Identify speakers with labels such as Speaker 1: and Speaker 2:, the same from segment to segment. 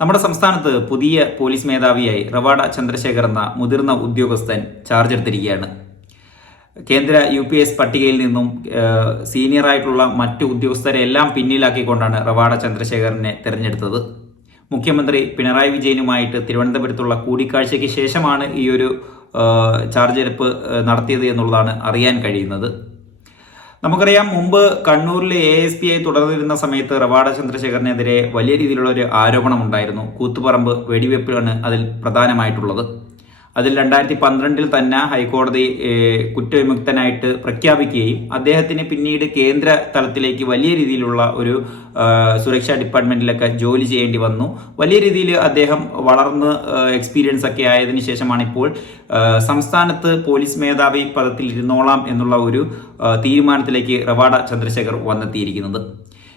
Speaker 1: നമ്മുടെ സംസ്ഥാനത്ത് പുതിയ പോലീസ് മേധാവിയായി റവാഡ ചന്ദ്രശേഖർ എന്ന മുതിർന്ന ഉദ്യോഗസ്ഥൻ ചാർജ് എടുത്തിരിക്കുകയാണ്. കേന്ദ്ര യു പി എസ് പട്ടികയിൽ നിന്നും സീനിയറായിട്ടുള്ള മറ്റു ഉദ്യോഗസ്ഥരെ എല്ലാം പിന്നിലാക്കിക്കൊണ്ടാണ് റവാഡ ചന്ദ്രശേഖരനെ തിരഞ്ഞെടുത്തത്. മുഖ്യമന്ത്രി പിണറായി വിജയനുമായിട്ട് തിരുവനന്തപുരത്തുള്ള കൂടിക്കാഴ്ചയ്ക്ക് ശേഷമാണ് ഈ ഒരു ചാർജ് എടുപ്പ് നടത്തിയത് എന്നുള്ളതാണ് അറിയാൻ കഴിയുന്നത്. നമുക്കറിയാം മുമ്പ് കണ്ണൂരിലെ എ എസ് പി ആയി തുടർന്നിരുന്ന സമയത്ത് റവാഡ ചന്ദ്രശേഖരനെതിരെ വലിയ രീതിയിലുള്ള ഒരു ആരോപണം ഉണ്ടായിരുന്നു കൂത്തുപറമ്പ് വെടിവെപ്പാണ് അതിൽ പ്രധാനമായിട്ടുള്ളത്. അതിൽ രണ്ടായിരത്തി പന്ത്രണ്ടിൽ തന്നെ ഹൈക്കോടതി കുറ്റവിമുക്തനായിട്ട് പ്രഖ്യാപിക്കുകയും അദ്ദേഹത്തിന് പിന്നീട് കേന്ദ്ര തലത്തിലേക്ക് വലിയ രീതിയിലുള്ള ഒരു സുരക്ഷാ ഡിപ്പാർട്ട്മെന്റിലൊക്കെ ജോലി ചെയ്യേണ്ടി വന്നു. വലിയ രീതിയിൽ അദ്ദേഹം വളർന്ന് എക്സ്പീരിയൻസ് ഒക്കെ ആയതിനു ശേഷമാണ് ഇപ്പോൾ സംസ്ഥാനത്ത് പോലീസ് മേധാവി പദത്തിൽ ഇരുന്നോളാം എന്നുള്ള ഒരു തീരുമാനത്തിലേക്ക് റവാഡ ചന്ദ്രശേഖർ വന്നെത്തിയിരിക്കുന്നത്.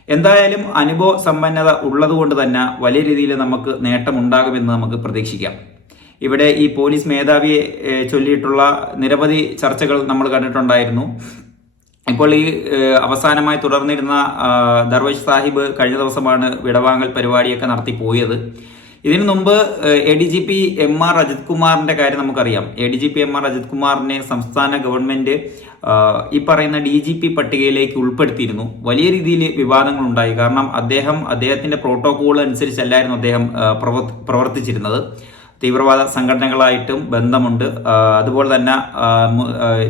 Speaker 1: എന്തായാലും അനുഭവ സമ്പന്നത ഉള്ളതുകൊണ്ട് തന്നെ വലിയ രീതിയിൽ നമുക്ക് നേട്ടമുണ്ടാകുമെന്ന് നമുക്ക് പ്രതീക്ഷിക്കാം. ഇവിടെ ഈ പോലീസ് മേധാവിയെ ചൊല്ലിയിട്ടുള്ള നിരവധി ചർച്ചകൾ നമ്മൾ കണ്ടിട്ടുണ്ടായിരുന്നു. ഇപ്പോൾ ഈ അവസാനമായി തുടർന്നിരുന്ന ദർവേഷ് സാഹിബ് കഴിഞ്ഞ ദിവസമാണ് വിടവാങ്ങൽ പരിപാടിയൊക്കെ നടത്തി പോയത്. ഇതിനു മുമ്പ് A D G P M R Ajith കുമാറിന്റെ കാര്യം നമുക്കറിയാം. A D G P M R Ajith കുമാറിനെ സംസ്ഥാന ഗവൺമെന്റ് ഈ പറയുന്ന ഡി ജി പി പട്ടികയിലേക്ക് ഉൾപ്പെടുത്തിയിരുന്നു. വലിയ രീതിയിൽ വിവാദങ്ങൾ ഉണ്ടായി കാരണം അദ്ദേഹം അദ്ദേഹത്തിന്റെ പ്രോട്ടോകോൾ അനുസരിച്ചല്ലായിരുന്നു അദ്ദേഹം പ്രവർത്തിച്ചിരുന്നത്. തീവ്രവാദ സംഘടനകളായിട്ടും ബന്ധമുണ്ട്. അതുപോലെ തന്നെ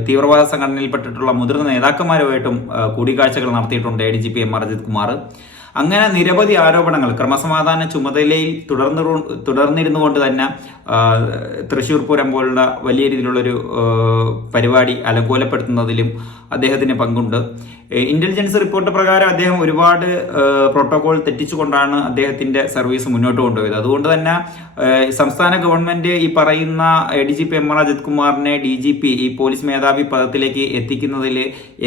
Speaker 1: തീവ്രവാദ സംഘടനയിൽപ്പെട്ടിട്ടുള്ള മുതിർന്ന നേതാക്കന്മാരുമായിട്ടും കൂടിക്കാഴ്ചകൾ നടത്തിയിട്ടുണ്ട് A D G P M Ajith Kumar. അങ്ങനെ നിരവധി ആരോപണങ്ങൾ ക്രമസമാധാന ചുമതലയിൽ തുടർന്നു തുടർന്നിരുന്നു കൊണ്ട് തന്നെ തൃശ്ശൂർ പൂരം പോലുള്ള വലിയ രീതിയിലുള്ളൊരു പരിപാടി അലങ്കോലപ്പെടുത്തുന്നതിലും അദ്ദേഹത്തിന് പങ്കുണ്ട്. ഇന്റലിജൻസ് റിപ്പോർട്ട് പ്രകാരം അദ്ദേഹം ഒരുപാട് പ്രോട്ടോകോൾ തെറ്റിച്ചുകൊണ്ടാണ് അദ്ദേഹത്തിന്റെ സർവീസ് മുന്നോട്ട് കൊണ്ടുപോയത്. അതുകൊണ്ട് തന്നെ സംസ്ഥാന ഗവൺമെന്റ് ഈ പറയുന്ന A D G P M R Ajith കുമാറിനെ ഡി ജി പി ഈ പോലീസ് മേധാവി പദത്തിലേക്ക് എത്തിക്കുന്നതിൽ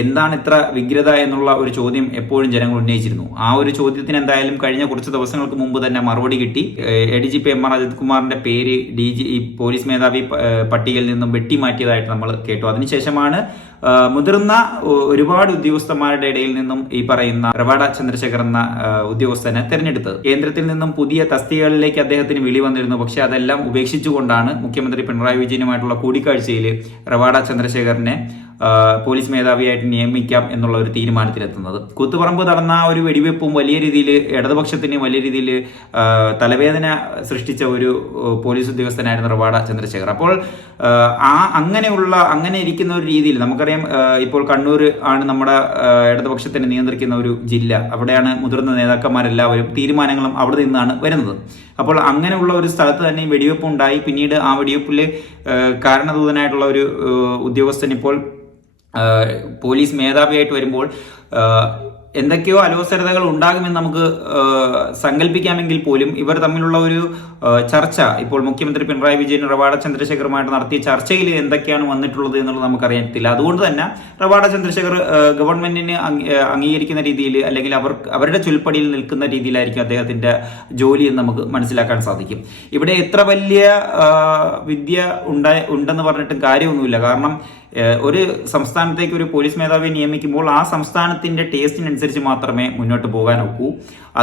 Speaker 1: എന്താണ് ഇത്ര വിഗ്രത എന്നുള്ള ഒരു ചോദ്യം എപ്പോഴും ജനങ്ങൾ ഉന്നയിച്ചിരുന്നു. ആ ഒരു ചോദ്യത്തിന് എന്തായാലും കഴിഞ്ഞ കുറച്ച് ദിവസങ്ങൾക്ക് മുമ്പ് തന്നെ മറുപടി കിട്ടി. A D G P M R Ajith കുമാറിന്റെ പേര് ഡി ജി പോലീസ് മേധാവി പട്ടികയിൽ നിന്നും വെട്ടിമാറ്റിയതായിട്ട് നമ്മൾ കേട്ടു. അതിനുശേഷമാണ് മുതിർന്ന ഒരുപാട് ഉദ്യോഗസ്ഥന്മാരുടെ ഇടയിൽ നിന്നും ഈ പറയുന്ന റവാഡ ചന്ദ്രശേഖർ എന്ന ഉദ്യോഗസ്ഥനെ തെരഞ്ഞെടുത്തത്. കേന്ദ്രത്തിൽ നിന്നും പുതിയ തസ്തികകളിലേക്ക് അദ്ദേഹത്തിന് വിളി വന്നിരുന്നു. പക്ഷെ അതെല്ലാം ഉപേക്ഷിച്ചുകൊണ്ടാണ് മുഖ്യമന്ത്രി പിണറായി വിജയനുമായിട്ടുള്ള കൂടിക്കാഴ്ചയിൽ റവാഡ ചന്ദ്രശേഖറിനെ പോലീസ് മേധാവിയായിട്ട് നിയമിക്കാം എന്നുള്ള ഒരു തീരുമാനത്തിലെത്തുന്നത്. കൂത്തുപറമ്പ് നടന്ന ഒരു വെടിവെപ്പും വലിയ രീതിയിൽ ഇടതുപക്ഷത്തിന് വലിയ രീതിയിൽ തലവേദന സൃഷ്ടിച്ച ഒരു പോലീസ് ഉദ്യോഗസ്ഥനായിരുന്നു റവാഡ ചന്ദ്രശേഖർ. അപ്പോൾ ആ അങ്ങനെയുള്ള അങ്ങനെ ഇരിക്കുന്ന ഒരു രീതിയിൽ നമുക്കറിയാം ഏഹ്, ഇപ്പോൾ കണ്ണൂർ ആണ് നമ്മുടെ ഇടതുപക്ഷത്തിനെ നിയന്ത്രിക്കുന്ന ഒരു ജില്ല. അവിടെയാണ് മുതിർന്ന നേതാക്കന്മാരെല്ലാവരും തീരുമാനങ്ങളും അവിടെ നിന്നാണ് വരുന്നത്. അപ്പോൾ അങ്ങനെയുള്ള ഒരു സ്ഥലത്ത് തന്നെ വെടിവെപ്പ് ഉണ്ടായി. പിന്നീട് ആ വെടിവെപ്പിൽ കാരണദൂതനായിട്ടുള്ള ഒരു ഉദ്യോഗസ്ഥൻ ഇപ്പോൾ പോലീസ് മേധാവിയായിട്ട് വരുമ്പോൾ എന്തൊക്കെയോ അലോസരതകൾ ഉണ്ടാകുമെന്ന് നമുക്ക് സങ്കല്പിക്കാമെങ്കിൽ പോലും ഇവർ തമ്മിലുള്ള ഒരു ചർച്ച ഇപ്പോൾ മുഖ്യമന്ത്രി പിണറായി വിജയൻ റവാഡ ചന്ദ്രശേഖറുമായിട്ട് നടത്തിയ ചർച്ചയിൽ എന്തൊക്കെയാണ് വന്നിട്ടുള്ളത് എന്നുള്ളത് നമുക്കറിയത്തില്ല അതുകൊണ്ട് തന്നെ റവാഡ ചന്ദ്രശേഖർ ഗവൺമെന്റിന് അംഗീകരിക്കുന്ന രീതിയിൽ അല്ലെങ്കിൽ അവർ അവരുടെ ചുൽപ്പടിയിൽ നിൽക്കുന്ന രീതിയിലായിരിക്കും അദ്ദേഹത്തിന്റെ ജോലി എന്ന് നമുക്ക് മനസ്സിലാക്കാൻ സാധിക്കും. ഇവിടെ എത്ര വലിയ വിദ്യ ഉണ്ടെന്ന് പറഞ്ഞിട്ടും കാര്യമൊന്നുമില്ല. കാരണം ഒരു സംസ്ഥാനത്തേക്ക് ഒരു പോലീസ് മേധാവിയെ നിയമിക്കുമ്പോൾ ആ സംസ്ഥാനത്തിന്റെ ടേസ്റ്റിനനുസരിച്ച് മാത്രമേ മുന്നോട്ട് പോകാൻ ഒക്കൂ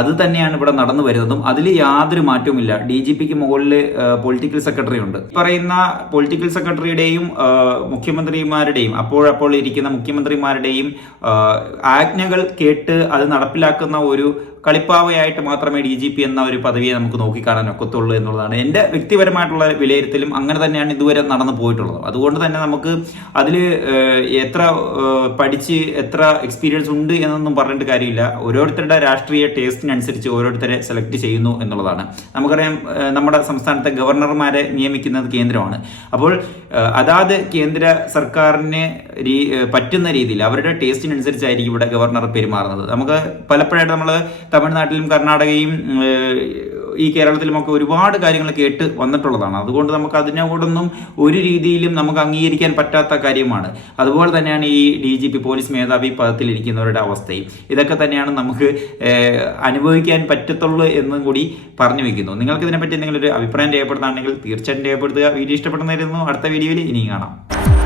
Speaker 1: അത് തന്നെയാണ് ഇവിടെ നടന്നു വരുന്നതും. അതിൽ യാതൊരു മാറ്റവുമില്ല. ഡി ജി പിക്ക് മുകളിൽ പൊളിറ്റിക്കൽ സെക്രട്ടറി ഉണ്ട്. പറയുന്ന പൊളിറ്റിക്കൽ സെക്രട്ടറിയുടെയും മുഖ്യമന്ത്രിമാരുടെയും അപ്പോഴപ്പോൾ ഇരിക്കുന്ന മുഖ്യമന്ത്രിമാരുടെയും ആജ്ഞകൾ കേട്ട് അത് നടപ്പിലാക്കുന്ന ഒരു കളിപ്പാവയായിട്ട് മാത്രമേ ഡി ജി പി എന്ന ഒരു പദവിയെ നമുക്ക് നോക്കിക്കാണാൻ ഒക്കത്തുള്ളൂ എന്നുള്ളതാണ്. എന്റെ വ്യക്തിപരമായിട്ടുള്ള വിലയിരുത്തലും അങ്ങനെ തന്നെയാണ് ഇതുവരെ നടന്നു പോയിട്ടുള്ളത്. അതുകൊണ്ട് തന്നെ നമുക്ക് അതിൽ എത്ര പഠിച്ച് എത്ര എക്സ്പീരിയൻസ് ഉണ്ട് എന്നൊന്നും പറഞ്ഞിട്ട് കാര്യമില്ല. ഓരോരുത്തരുടെ രാഷ്ട്രീയ ടേസ്റ്റിനനുസരിച്ച് ഓരോരുത്തരെ സെലക്ട് ചെയ്യുന്നു എന്നുള്ളതാണ്. നമുക്കറിയാം നമ്മുടെ സംസ്ഥാനത്തെ ഗവർണർമാരെ നിയമിക്കുന്നത് കേന്ദ്രമാണ്. അപ്പോൾ അതാത് കേന്ദ്ര സർക്കാരിന് രീ- പറ്റുന്ന രീതിയിൽ അവരുടെ ടേസ്റ്റിനനുസരിച്ചായിരിക്കും ഇവിടെ ഗവർണർ പെരുമാറുന്നത്. നമുക്ക് പലപ്പോഴായിട്ട് നമ്മൾ തമിഴ്നാട്ടിലും കർണാടകയും ഈ കേരളത്തിലുമൊക്കെ ഒരുപാട് കാര്യങ്ങൾ കേട്ട് വന്നിട്ടുള്ളതാണ്. അതുകൊണ്ട് നമുക്ക് അതിനോടൊന്നും ഒരു രീതിയിലും നമുക്ക് അംഗീകരിക്കാൻ പറ്റാത്ത കാര്യമാണ്. അതുപോലെ തന്നെയാണ് ഈ ഡി ജി പി പോലീസ് മേധാവി പദത്തിലിരിക്കുന്നവരുടെ അവസ്ഥയും. ഇതൊക്കെ തന്നെയാണ് നമുക്ക് അനുഭവിക്കാൻ പറ്റത്തുള്ളൂ എന്നും കൂടി പറഞ്ഞു വെക്കുന്നു. നിങ്ങൾക്ക് ഇതിനെപ്പറ്റി എന്തെങ്കിലും ഒരു അഭിപ്രായം രേഖപ്പെടുത്താണെങ്കിൽ തീർച്ചയായിട്ടും രേഖപ്പെടുത്തുക. വീഡിയോ ഇഷ്ടപ്പെടുന്നതായിരുന്നു അടുത്ത വീഡിയോയിൽ ഇനിയും കാണാം.